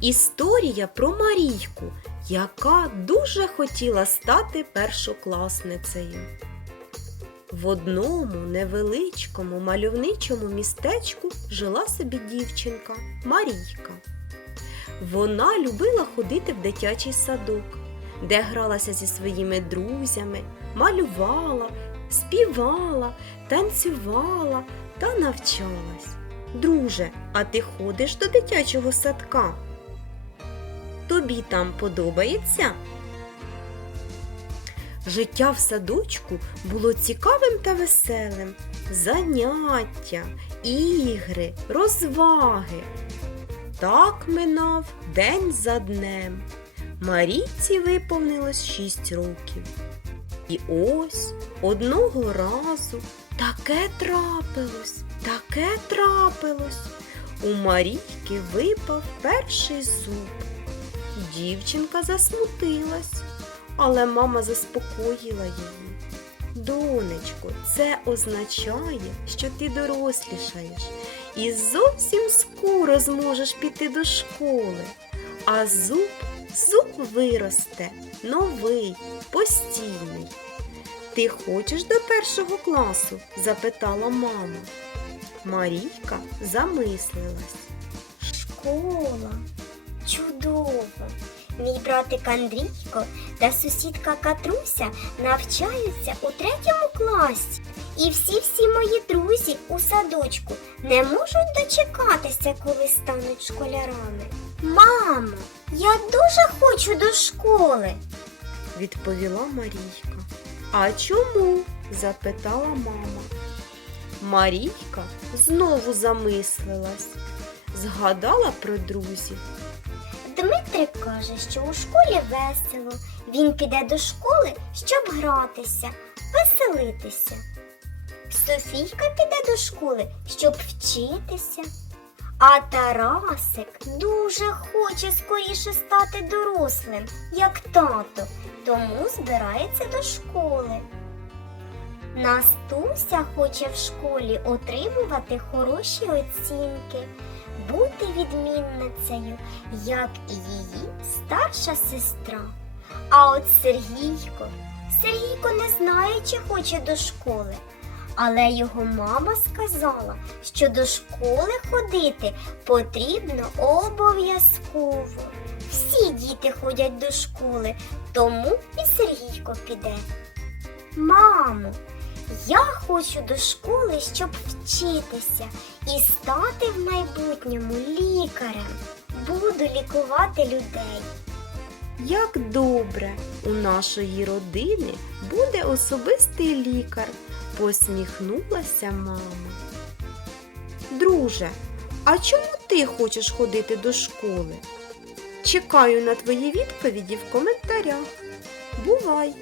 Історія про Марійку, яка дуже хотіла стати першокласницею. В одному невеличкому мальовничому містечку жила собі дівчинка Марійка. Вона любила ходити в дитячий садок, де гралася зі своїми друзями, малювала, співала, танцювала та навчалась. Друже, а ти ходиш до дитячого садка? Тобі там подобається? Життя в садочку було цікавим та веселим. Заняття, ігри, розваги. Так минав день за днем. Марійці виповнилось шість років. І ось одного разу таке трапилось, таке трапилось. У Марійки випав перший зуб. Дівчинка засмутилась, але мама заспокоїла її. Донечко, це означає, що ти дорослішаєш і зовсім скоро зможеш піти до школи. А зуб, зуб виросте, новий, постійний. Ти хочеш до першого класу? запитала мама. Марійка замислилась. Школа. Чудово. Мій братик Андрійко та сусідка Катруся навчаються у третьому класі. І всі-всі мої друзі у садочку не можуть дочекатися, коли стануть школярами. Мамо, я дуже хочу до школи. відповіла Марійка. А чому? запитала мама. Марійка знову замислилась, згадала про друзів. Дмитрик каже, що у школі весело. Він піде до школи, щоб гратися, веселитися. Софійка піде до школи, щоб вчитися. А Тарасик дуже хоче скоріше стати дорослим, як тато, тому збирається до школи. Настуся хоче в школі отримувати хороші оцінки, бути відмінницею, як і її старша сестра. А от Сергійко, Сергійко не знає, чи хоче до школи. Але його мама сказала, що до школи ходити потрібно обов'язково. Всі діти ходять до школи, тому і Сергійко піде. Мамо, я хочу до школи, щоб вчитися і стати в майбутньому лікарем. Буду лікувати людей. Як добре у нашої родини буде особистий лікар, посміхнулася мама. Друже, а чому ти хочеш ходити до школи? Чекаю на твої відповіді в коментарях. Бувай!